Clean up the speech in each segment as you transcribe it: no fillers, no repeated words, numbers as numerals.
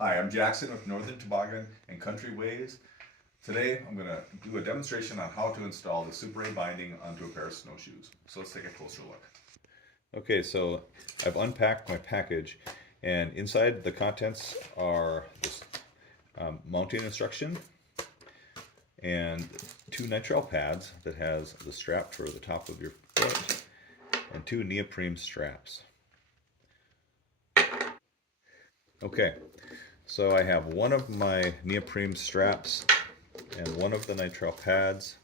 Hi, I'm Jackson with Northern Toboggan and Country Ways. Today I'm going to do a demonstration on how to install the Super A binding onto a pair of snowshoes. So let's take a closer look. Okay, so I've unpacked my package, and inside the contents are this mounting instruction and two nitrile pads that has the strap for the top of your foot and two neoprene straps. Okay, so I have one of my neoprene straps and one of the nitrile pads,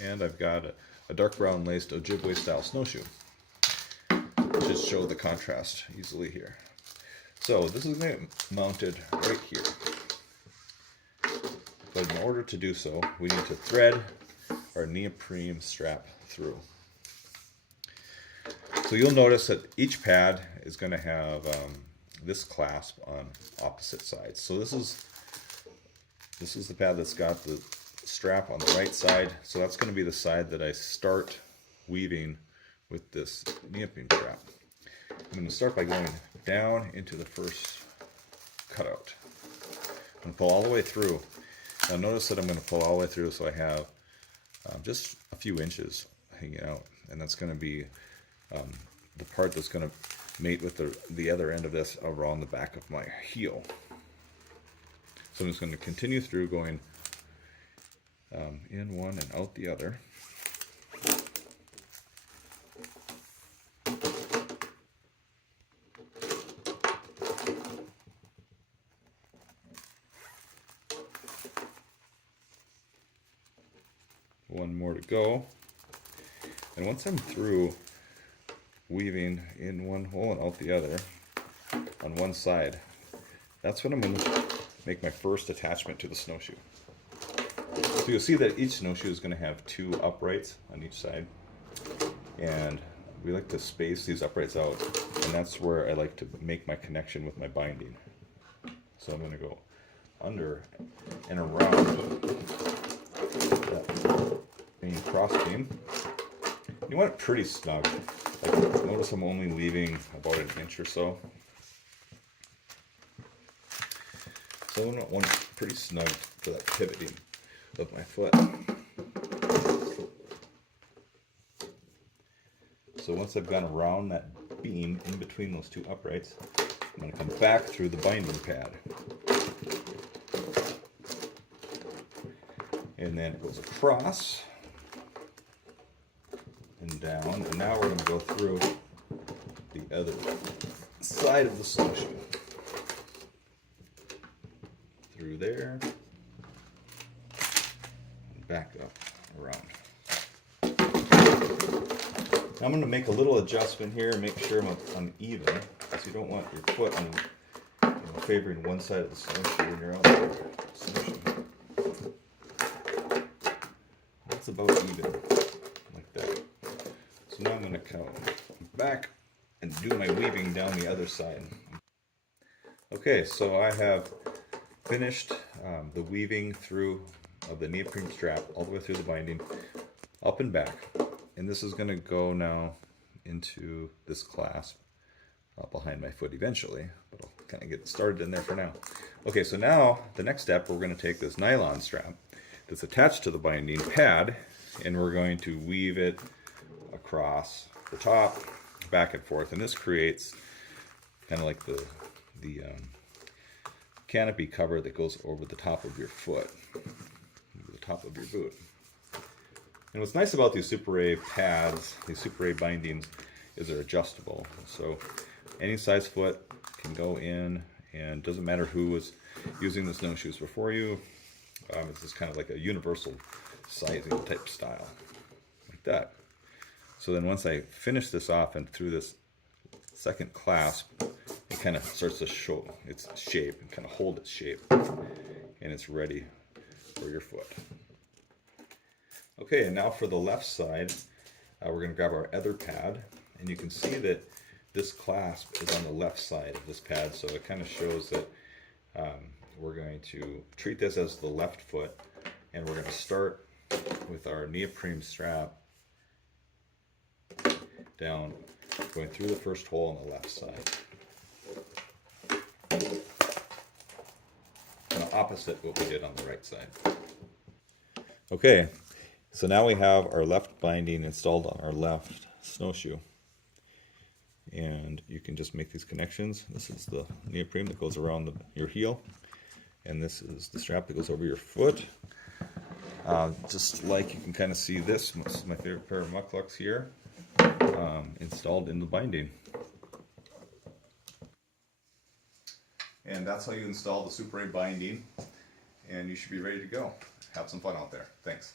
and I've got a dark brown laced Ojibwe style snowshoe. Just show the contrast easily here. So this is going to be mounted right here. But in order to do so, we need to thread our neoprene strap through. So you'll notice that each pad is going to have this clasp on opposite sides. So this is the pad that's got the strap on the right side. So that's going to be the side that I start weaving with this neoprene strap. I'm going to start by going down into the first cutout. I'm going to pull all the way through. Now notice that I'm going to pull all the way through so I have just a few inches hanging out, and that's going to be the part that's going to mate with the other end of this around the back of my heel. So I'm just going to continue through, going in one and out the other. One more to go. And once I'm through weaving in one hole and out the other on one side, that's when I'm going to make my first attachment to the snowshoe. So you'll see that each snowshoe is going to have two uprights on each side, and we like to space these uprights out, and that's where I like to make my connection with my binding. So I'm going to go under and around that main cross beam. You want it pretty snug. Like, notice I'm only leaving about an inch or so. So I want it pretty snug for that pivoting of my foot. So once I've gone around that beam in between those two uprights, I'm going to come back through the binding pad. And then it goes across and down, and now we're going to go through the other side of the snowshoe. Through there, and back up around. Now I'm going to make a little adjustment here and make sure I'm even, because you don't want your foot on, favoring one side of the snowshoe when you're out there. That's about even, like that. So now I'm going to come back and do my weaving down the other side. Okay, so I have finished the weaving through of the neoprene strap all the way through the binding, up and back. And this is going to go now into this clasp behind my foot eventually, but I'll kind of get started in there for now. Okay, so now the next step, we're going to take this nylon strap that's attached to the binding pad, and we're going to weave it across the top, back and forth, and this creates kind of like the canopy cover that goes over the top of your foot, the top of your boot. And what's nice about these Super A pads, these Super A bindings, is they're adjustable. So any size foot can go in, and doesn't matter who was using the snowshoes before you. It's just kind of like a universal sizing type style, like that. So then once I finish this off and through this second clasp, it kind of starts to show its shape and kind of hold its shape, and it's ready for your foot. Okay, and now for the left side, we're going to grab our other pad, and you can see that this clasp is on the left side of this pad, so it kind of shows that we're going to treat this as the left foot, and we're going to start with our neoprene strap down, going through the first hole on the left side. opposite what we did on the right side. Okay, so now we have our left binding installed on our left snowshoe. And you can just make these connections. This is the neoprene that goes around your heel. And this is the strap that goes over your foot. Just like you can kind of see this is my favorite pair of mucklucks here, installed in the binding. And that's how you install the Super A binding, and you should be ready to go. Have some fun out there. Thanks.